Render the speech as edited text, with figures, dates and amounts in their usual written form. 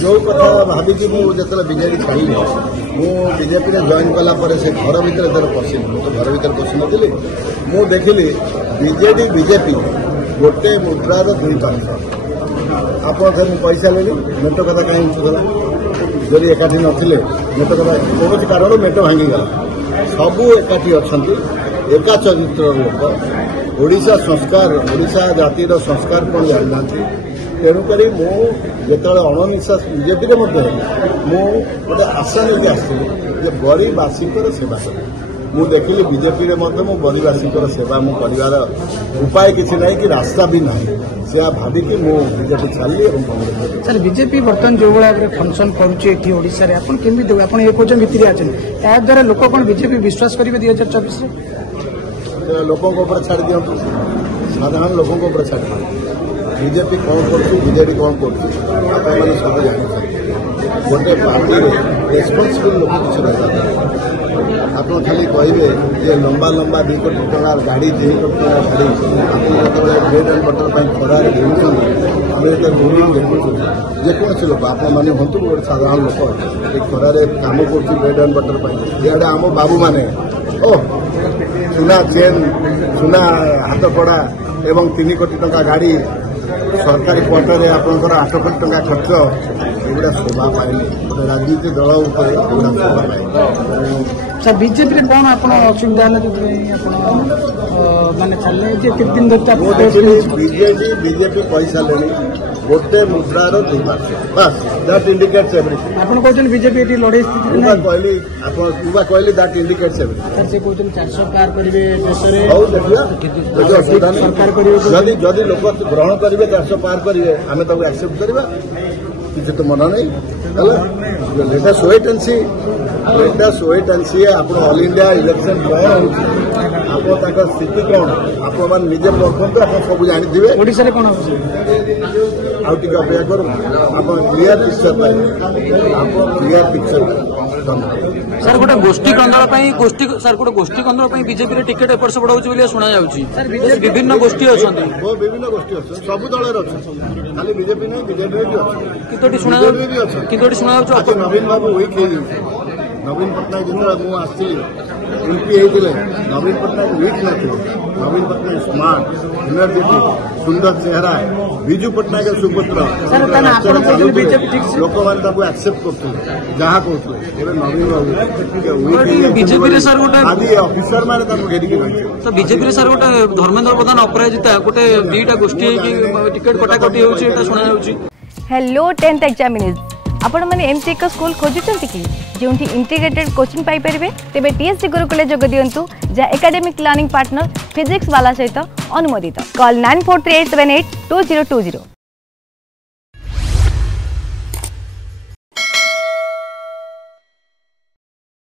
जो कथा भावी मुझे बीजेपी छाड़ी बीजेपी जॉइन कला से घर भर पशि तो घर भर पशि नी मु देखिली बीजेडी बीजेपी गोटे मुद्रार दुई पार्श्व आप पैसा लेनी मेट कथा कहीं उठूला जदि एकाठी नथिले मेट कथा कौन कारण मेट भांगीगला सबू एकाठी अच्छा एका चरित्र लोक ओडिशा संस्कार ओडिशा जातिर संस्कार कौन जाना तेणुक मुझे अणनिश्वास बीजेपी गोटे आशा नहीं आसती बरीवासी सेवा करी मु देखिली बीजेपी बरीवासी सेवा मु कर उपाय किसी ना कि रास्ता भी ना से भाविक बीजेपी छाड़ी सर बीजेपी बर्तमान जो भाई फंक्शन करुच्च भितर आ द्वारा लोक कौन बीजेपी विश्वास करेंगे 2024 लोकों छाड़ दिंतु साधारण लोकों छाड़ बीजेपी कौन बीजेपी कौन कर सब जानी गोटे पार्टी रेस्पन्सिबल लोक किसी रहता आप खाली कहे ये लंबा लंबा 2 कोटी टंकार गाड़ी 2 कोटी टंका गाड़ी आप ब्रेड एंड बटर पर खरार देखुं जेकोसी लोक आप हूँ गोटे साधारण लोक खरार कम कर ब्रेड एंड बटर पर इे आम बाबू मैंने सुना चेन सुना हाथ कड़ा एवं 3 कोटी टंका गाड़ी सरकारी क्वार्टर आपंकर 8 कोटी टंका खर्च एगुड़ा शोभा पाए गोटे राजनीतिक दल शोभा पाए बीजेपी कौन आप असुविधा माने बीजेपी पैसा लेनी गोटे मुद्रार दुई पार्श्व बस दैट इंडिकेट्स एवरीथिंग आप कहते बीजेपी लड़े कहली दैट इंडिकेट्स एवरीथिंग से कहते 400 पार करेंगे जदि जदि लोक ग्रहण करेंगे 400 पार करेंगे आम तक एक्सेप्ट करवा किसी तो मना नहीं लेटेस्ट वेट एंड सी आप ऑल इंडिया इलेक्शन कौन हो स्थिति कौन आप निजे रखते आप सब जानी ओडिशा कौन आउटे अपेक्षा करूँ आप क्लीयर पिक्चर पाए आप क्लीयर पिक्चर सर गोटे गोष्ठी कंदल सर गोटे गोष्ठी कंदल बीजेपी टिकेट एपट सेपट होगी शुणा विभिन्न गोष्ठी अच्छा विभिन्न गोष्ठी अच्छा सब दल खाली बीजेपी नहीं बीजेपी भी शुणा नवीन बाबू वीक नवीन पट्टनायक जो एमपी होते नवीन पट्टनायक वीक ना नवीन पट्टनायक स्मार्ट एनर्जेटिक सुंदर चेहरा विजु पट्टनायक सुपुत्र लोक मैंने एक्सेप्ट करते जहाँ कहते नवीन बाबू बीजेपी आदि अफिसर मैंने घेरिक बीजेपी सर गोटे धर्मेन्द्र प्रधान अपराजिता गोटे 2टा गोष्ठी टिकेट कटाकटी होना। हेलो 10th एग्जामिनीज आपण मैंने एमती एक स्कूल खोजुंट कि जो इंटीग्रेटेड कोचिंग पाई परिबे तेबे टीएससी गुरुकुल जोग दियंतु जा एकेडमिक लर्निंग पार्टनर फिजिक्स वाला सहित अनुमोदित कॉल 9438782020।